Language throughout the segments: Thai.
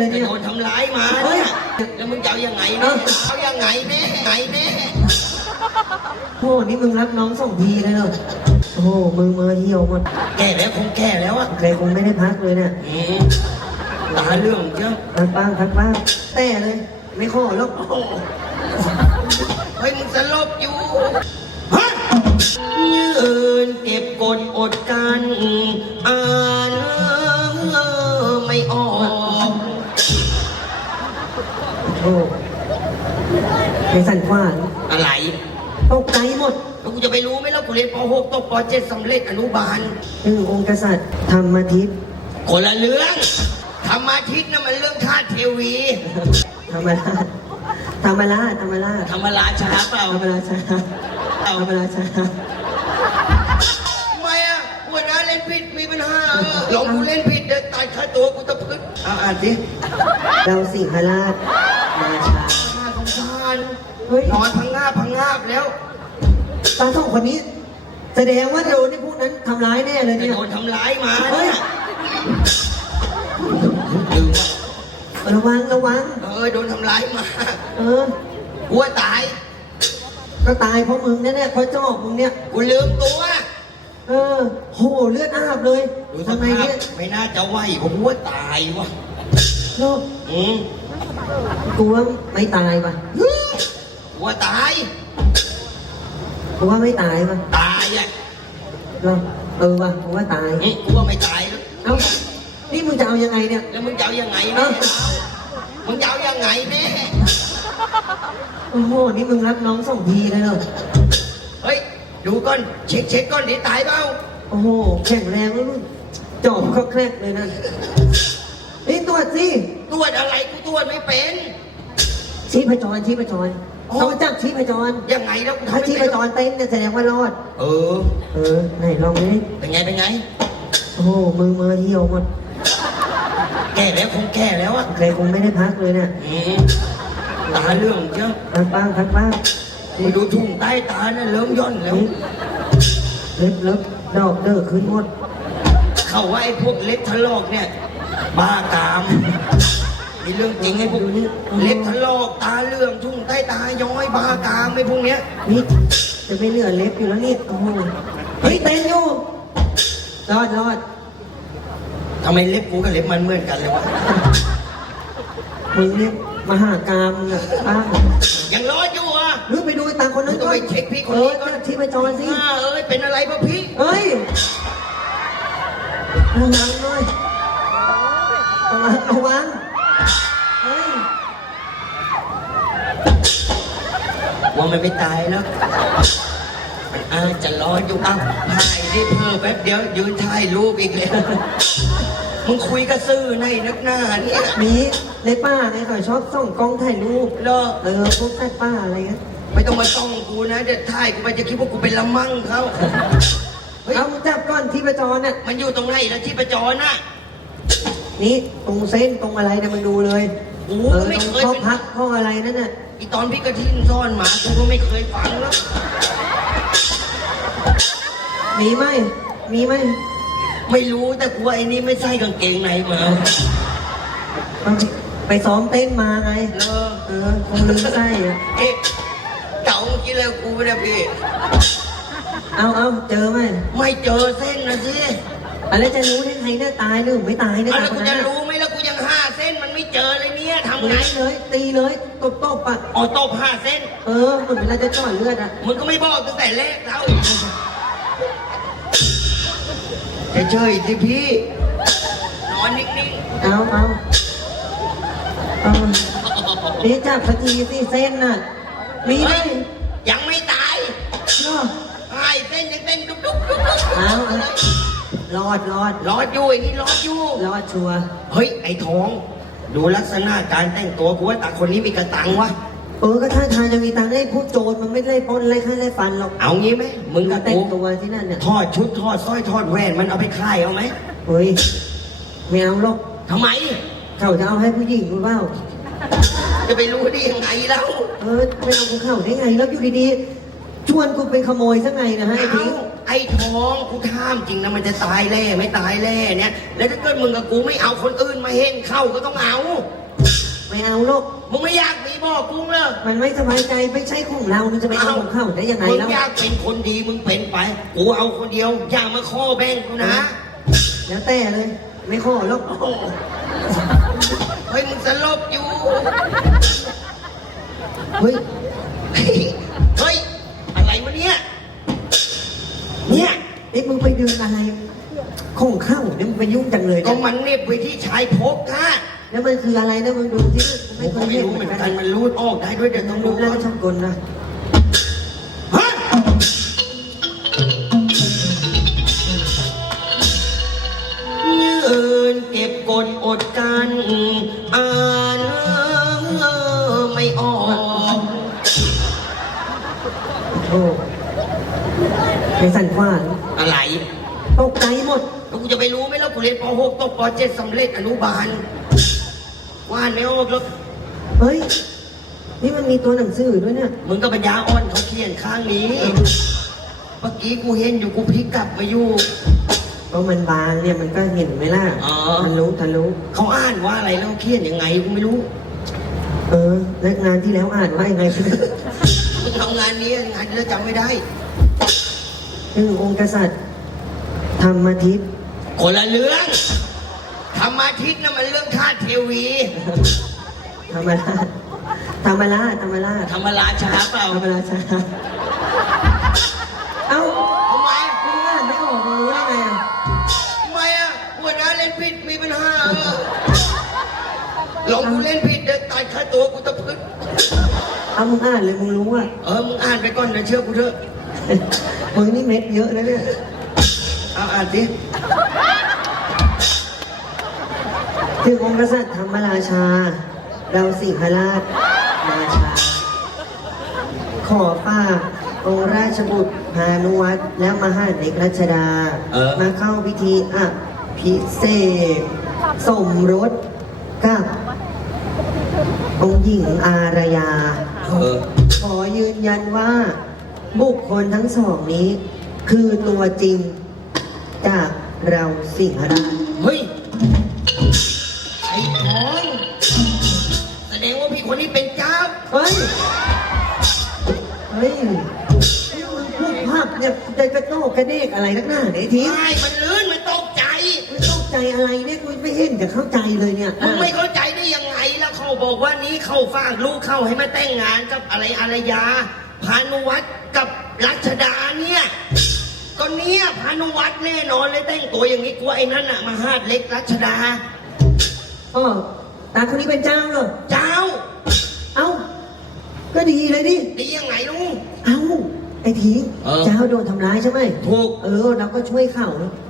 เลยจะเนี่ยโดนทำร้ายมาเฮ้ยแล้วมึงจะเอายังไงเนะเอายังไงแน่ไงแน่โอ้นี่มึงรักน้องสองทีเลยเหรอโอ้มือมือเหี่ยวหมดแก่แล้วคงแก่แล้วอะใครคงไม่ได้พักเลยเนี่ยอืมตาเรื่องเจ้าพักบ้างพักบ้างแต่เลย ไม่ข้อหรอกโอ้โหเฮ้ยมึงสลบอยู่ฮะยืนเก็บกดอดกันอ่านไม่ออก โอ้ไอ้สันขวานอะไร ตกใจหมด แล้วกูจะไปรู้ไหมแล้วกูเรียนป .6 ตกป .7 สำเร็จอนุบาลถึงองค์กษัตริย์ธรรมทิพย์คนละเรื่องธรรมาทิตย์นั่นมันเรื่องธาตุเทวีธรรมราชธรรมราชธรรมราชธรรมราชาเปล่าธรรมราชาธรรมราชาทำไมอะหัวหน้าเล่นผิดมีปัญหาเออลองกูเล่นผิดเดี๋ยวตัดค่าตัวกูตะพึดเอาอ่านดิเราสิงหราช ราชาน่าสงสารเฮ้ย นอนพังงาบพังงาบแล้วตาสองคนนี้ แสดงว่าโดนที่พวกนั้นทำร้ายแน่เลยจะเนี่ย โดนทำร้ายมาเฮ้ยลืมระวังระวัง เออโดนทำร้ายมาเออกูว่าตาย ก็ตายเพราะมึงแน่ๆเพราะจอบมึงเนี่ย กูลืมตัว เออโหเลือดอาบเลยดูสทำไมภาพเนี่ยไม่น่าจะไหวผมว่าตายวะ โลกอืม กูว่าไม่ตายป่ะกูว่าตาย กูว่าไม่ตายป่ะตายอะเหรอเออว่ะกูว่าตายอืมกูว่าไม่ตายแล้วเอ้านี่มึงจะเอายังไงเนี่ย แล้วมึงจะเอายังไงเอ้าแน่มึงจะเอายังไงแน่โอ้โห นี่มึงรักน้องสองทีเลยเหรอ เฮ้ย ดูก่อนเช็คเช็คก่อนดิตายเปล่าโอ้โห แข็งแรงแล้วมึงจอบเขาแครกเลยนะนี่ตรวจสิ ตรวจอะไรกูตรวจไม่เป็น ชี้พจรชี้พจรอ๋อต้องจับชี้พจร ยังไงแล้วกูถ้าทำไม่ชี้พเป็นจรเต้นเนี่ยแสดงว่ารอด เออ เออ ไหนลองดิเป็นไงเป็นไง โอ้โหมือมือเหี่ยวหมดแก่แล้วคงแก่แล้วอะใครคงไม่ได้พักเลยเนี่ยอืมตาเรื่องเจ้าพักบ้างพักบ้างมึงดูทุ่งใต้ตาเนี่ยเริ่มย่อนแล้ว เล็บเล็บดอกเด้อขึ้นหมดเขาว่าไอ้พวกเล็บทะลอกเนี่ย บ้ากามมีเรื่องจริงไอ้พวกนี้เล็บทะลอกตาเหลื่อมทุ่งใต้ตาย้อยบ้ากามไอ้พวกเนี้ยนี่จะไม่เหลือเล็บอยู่แล้วนี่โอ้โหเฮ้ยเต้นอยู่รอดรอดทำไมเล็บกูกับเล็บมันเหมือนกันเลยวะมึงเนี่ยมหากรรมอะป้ายังรอดอยู่อะหรือไปดูไอ้ตาคนนั้นต้องก่อไปนเช็คพี่คนเอนี้อก่อนจับชี้ไปจรสิอ่าเอ้ยเป็นอะไรป่ะพี่เฮ้ยระวังหน่อย ระวังระวังเฮ้ยว่ามันไม่ตายแล้วมันอาจจะรออยู่อ้าวถ่ายได้เพิ่มแป๊บเดียวยืนถ่ายรูปอีกแล้วมึงคุยกับซื่อในนักหน้าเนี่ยมีในป้าไงเขาชอบส่องกล้องถ่ายรูปเลิกเออพวกใต้ป้าอะไรเงี้ยไม่ต้องมาต้องกูนะเดี๋ยวถ่ายกูไปจะคิดว่ากูเป็นละมั่งเขาเฮ้ยเอาจับก่อนที่ประจรน่ะมันอยู่ตรงไหนแล้วที่ประจรน่ะ นี่ตรงเส้นตรงอะไรเนี่ยมันดูเลยโอ้เออไม่ตรงเคยข้อเป็น พักข้ออะไรนั่นน่ะอีตอนพี่กระทิงซ่อนหมากูก็ไม่เคยฟังแล้วมีไหมมีไหมไม่รู้แต่กูว่าไอ้นี่ไม่ใส่กางเกงในมาเอาไปซ้อมเต้นมาไงเลิกเออคงลืมใส่อะเอ๊ะเก่าเมื่อกี้แล้วกูเนี่ยพี่เอาเอาเจอไหมไม่เจอเส้นนะสิ อะไรจะรู้ได้ไงเนี่ยตายหรือไม่ตายเนี่ยเอาแล้วคกูนจะนั้นน่ะรู้ไหมแล้วกูยังห้าเส้นมันไม่เจอเลยเนี่ยทำมึงไงเลยตีเลยตบตบอะอ๋อตบห้าเส้น เออเหมือนเวลาจะจ่อเลือดอะมึงก็ไม่บอกตั้งแต่แรกแล้วเฉยๆสิพี่ นอนนิ่งเอาเอาเอานี่จับสักทีสิเส้นน่ะมีๆไหมเฮ้ยยังไม่ตายเนาะ ไอ้เส้นยังเต้นดุ๊กดุ๊กดุ๊กดุ๊กเอาเอา รอดรอดรอดอยู่ไอ้นี่รอดอยู่ รอดชัวร์เฮ้ย ไอ้ทอง ดูลักษณะการแต่งตัวกูว่าตาคนนี้มีกระตังวะ เออก็ท่าทางจะมีตังค์ได้พวกโจรมันไม่ได้ปล้นไล่ฆ่าไล่ฟันหรอกเอางี้ไหมมึงกับแต่งกูตัวที่นั่นเนี่ยทอดชุดทอดสร้อยทอดแหวนมันเอาไปขายเอาไหมเฮ้ยไม่เอาหรอกทำไม เขาจะเอาให้ผู้หญิงหรือเปล่าจะไปรู้ได้ยังไงเล่าเออไม่เอาของเขาได้ไงแล้วอยู่ดีๆชวนกูเป็นขโมยซะไงนะฮะไอ้เอาทิ้งเไอ้ทองกูถามจริงนะมันจะตายแล่ไม่ตายแล่เนี่ย แล้วถ้าเกิดมึงกับกูไม่เอาคนอื่นมาเห็นเข้าก็ต้องเอาไม่เอาลูกมึงไม่อยากมีบ่อกุ้งเลยมันไม่สบายใจไม่ใช่ของเรามันจะไปเอาของเขาได้ยังไงมึงแล้วอยากเป็นคนดีมึงเป็นไป กูเอาคนเดียว อย่ามาข้อแบ่งกูนะแล้วแต่เลย ไม่ขอลูกโอ้โหเฮ้ยมึงสลบอยู่เฮ้ยเฮ้ย เนี่ยเอ๊ะมึงไปดึงอะไรของเข้าเนี่ยมึงไปยุ่งจังเลยก็เนี่ยมันเหน็บไว้ที่ชายพกค่ะแล้วมันคืออะไรนะมึงดูที่ไม่กูเคก็ยไม่เห็นรู้เหเหมืมืออนนกักันนมันรูดออกได้ด้วยเดี๋ยวต้ต้อองงดูดูแลก่อนช่างกลนะฮะยืนเก็บกดอดกันอ่านไม่ออกโอ้ ไปสั่นขวานอะไรตกใจหมด แล้วกูจะไปรู้ไหมล่ะกูเรียนป .6 ตกป .7 สำเร็จอนุบาลว่านไม่ออกแล้วเฮ้ย นี่มันมีตัวหนังสือด้วยเนี่ย มึงก็ปัญญาอ่อนเขาเขียนข้างนี้ เมื่อกี้กูเห็นอยู่กูพลิกกลับมาอยู่เพราะมันบางเนี่ยมันก็เห็นไหมล่ะอ๋อ ทะลุทะลุ เขาอ่านว่าอะไรแล้วเขาเขียนยังไงกูไม่รู้เออแล้วงานที่แล้วอ่านว่ายังไง มึงทำงานนี้งานนี้แล้วจำไม่ได้ คือองค์กษัตริย์ธรรมทิพย์คนละเรื่องธรรมาทิตย์น่ะมันเรื่องท่าเทวีธรรมราชธรรมราชธรรมราชธรรมราชาเปล่าธรรมราชาเอ้าทำไมมึงอ่านไม่ออกมึงรู้ได้ไงอะทำไมอะหัวหน้าเล่นผิดมีปัญหาเหรอลองกูเล่นผิดเดี๋ยวตายค่าตัวกูตะพึดเอามึงอ่านเลยมึงรู้อะเออมึงอ่านไปก่อนนะเชื่อกูเถอะ มึงนี่เม็ดเยอะนะเนี่ยเอาอ่านดิถึงองค์กษัตริย์ธรรมราชา เราสิงหราชราชา ขอป้ากองค์ราชบุตรพานุวัตรและมหาเด็กรัชดามาเข้าพิธีอภิเษกสมรสกับองค์หญิงอารยา เออ ขอยืนยันว่า บุคคลทั้งสองนี้ คือตัวจริงจากเราสิงหราชเฮ้ย ไอ้ทองแสดงว่าพี่คนนี้เป็นเจ้า เฮ้ย เฮ้ยนี่มึงพูดภาพเนี่ยจะกระโตกกระเดกอะไรนักหน้าเนี่ยไอ้ทีใช่มันลื่น มันตกใจ ไม่ตกใจอะไรเนี่ยกูไม่เห็นจะเข้าใจเลยเนี่ยมึงไม่เข้าใจได้ยังไงแล้วเขาบอกว่านี้เข้าฝากลูกเข้าให้มาแต่งงานกับอะไรอารยา พานุวัตรกับรัชดาเนี่ยก็เนี่ยพานุวัตรแน่นอนเลยแต่งตัวอย่างนี้กลัวไอ้นั่นน่ะมาหาดเล็กรัชดา อ๋อตาคนนี้เป็นเจ้าเหรอ เจ้า เอ้า ก็ดีเลยดิ ดียังไงลุง เอ้า ไอ้ทีเออ เจ้าโดนทำร้ายใช่ไหม ถูก เออ เราก็ช่วยเขา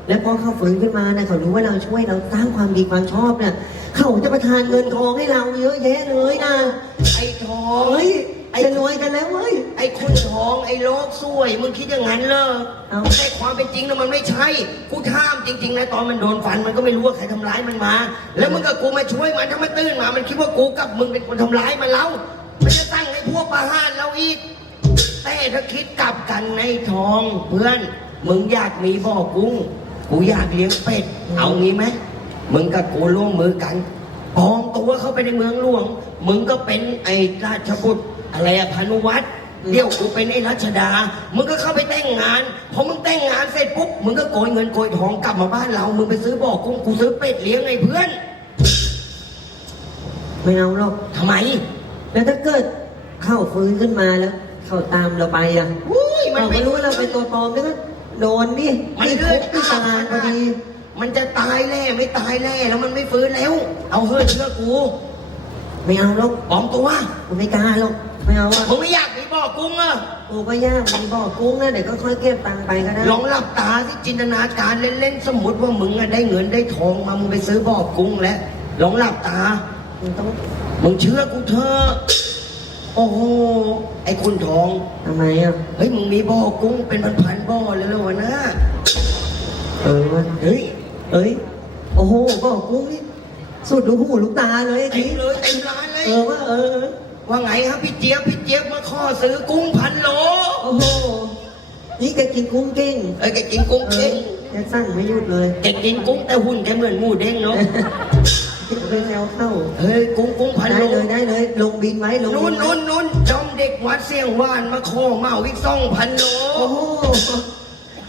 แล้วพอเขาฟื้นขึ้นมานะเขารู้ว่าเราช่วยเราสร้างความดีความชอบเนี่ยเขาจะประทานเงินทองให้เราเยอะแยะเลยนะไอ้ทองเฮ้ยไอ้จะรวยกันแล้วเว้ย ไอ้คนทองไอ้โลกสวย มึงคิดอย่างนั้นเหรอเอ้า แต่ความเป็นจริงนะมันไม่ใช่ กูท่ามจริงๆนะตอนมันโดนฟันมันก็ไม่รู้ว่าใครทำร้ายมันมา แล้วมึงกับกูมาช่วยมันถ้ามันตื่นมา มันคิดว่ากูกับมึงเป็นคนทำร้ายมันแล้วมันจะตั้งให้พวกประหารเราอีก แต่ถ้าคิดกลับกันในทองเพื่อน มึงอยากมีบ่อกุ้ง กูอยากเลี้ยงเป็ด เอางี้ไหม มึงกับกูร่วมมือกันปลอมตัวเข้าไปในเมืองหลวง มึงก็เป็นไอ้ราชบุตร อะไรอะพานุวัตรเดี๋ยวกูเป็นไอ้รัชดา มึงก็เข้าไปแต่งงาน พอมึงแต่งงานเสร็จปุ๊บ มึงก็โกยเงินโกยทองกลับมาบ้านเรา มึงไปซื้อบ่อกุ้งกูซื้อเป็ดเลี้ยงไอ้เพื่อน ไม่เอาหรอก ทำไม แล้วถ้าเกิดเข้าฟื้นขึ้นมาแล้ว เขาตามเราไปอะอุ้ยมันเขาไม่ไม่รู้ว่าเราเป็นตัวปลอมแล้วก็โดนดิมันที่เลืคุอดกที่ตารางพอดี มันจะตายแน่ไม่ตายแน่แล้วมันไม่ฟื้นแล้ว เอาเฮ้ยเชื่อกู ไม่เอาหรอกปลอมตัวกูไม่กล้าหรอกไม่เอาอะมึงไม่อยากมีบ่อกุ้งเหรอกูก็ยากมีบ่อกุ้งนะเดี๋ยวก็ค่อยเก็บตังค์ไปก็ได้ลองหลับตาที่จินตนาการเล่นๆ สมมติว่ามึงอะได้เงินได้ทองมามึงไปซื้อบ่อกุ้งแล้วลองหลับตา มึงต้องมึงเชื่อกูเถอะโอ้โหไอ้คุณทอง ทำไมอะเฮ้ยมึงมีบ่อกุ้งเป็นพันๆบ่อเลยเหรอวะนะเออวะเฮ้ยเอ้ยโอ้โหบ่อกุ้งนี่ สุดลูกหูลูกตาเลยไอ้เต็ทีมเลยเต็มร้านเลยเออว่าเออ ว่าไงครับพี่เจี๊ยบพี่เจี๊ยบมาขอซื้อกุ้งพันโลโอ้โห นี่แกกินกุ้งเก่งเอ้ยแกกินกุ้งเอเก่องแกสั่งไม่หยุดเลยแกกินกุ้งแต่หุ่นแกเหมือนหมูเด้งเนาะไปแซวเข้า เฮ้ยกุ้งกุ้งพันได้โลเลยได้เลย ลงบินไว้ลงนุ่บินนไว้นุ่นนุ่นจอมเด็กวัดเสียงหวานมาโคเมาอีกสองพันโล โอ้โห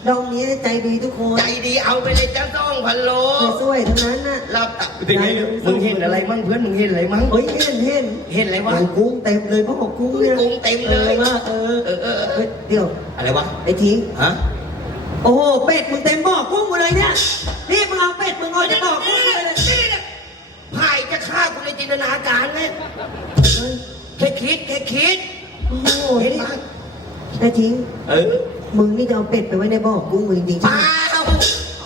ดองนี้ใจดีทุกคนใจดีเอาไปเลยจ้าสองพันโลสวยๆทั้งนั้นน่ะเราตับเป็นไงเนี่ยมึงเห็นอะไรมั่งเพื่อนมึงเห็นอะไรมั่งเฮ้ยเห็นเห็นเห็นอะไรวะโอ้ยกุ้งเต็มเลยพ่อบอกกุ้งเนี่ยกุ้งเต็มเลยออว่าเออเออเออเออเฮ้ยเดี๋ยวอะไรวะไอ้ทิ้งฮะโอ้โหเป็ดมึงเต็มบ่อกุ้งหมดเลยเนี่ยนี่มึงเอาเป็ดมึงออกจากบ่อกุ้งเลยเนี่ยพายจะฆ่ากูในจินตนาการไงเฮ้ยแค่คิดแค่คิดโอ้โหเห็นนี่ไหมไอ้ทิ้งเออ มึงนี่จะเอาเป็ดไปไว้ในบ่อกุ้งมึงจริงๆเปใช่ล่าไหม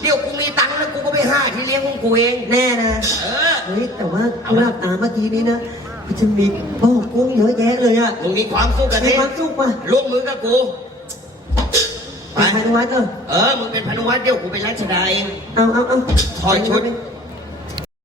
เดี๋ยวกูมีตังค์แล้วกูก็ไปหาที่เลี้ยงของกูเองแน่นะเออเฮ้ยแต่ว่ากูหลับตาเมื่อกี้นี้นะมันจะมีบ่อกุ้งเยอะแยะเลยอะมึงมีความสุขกันมีดิความสุขป่ะร่วมมือกับกู ไปไปพานุวัฒน์เออเออมึงเป็นพนุวัฒน์เดี๋ยวกูเป็นราชดาเองเอาเอาเอาถอยชุด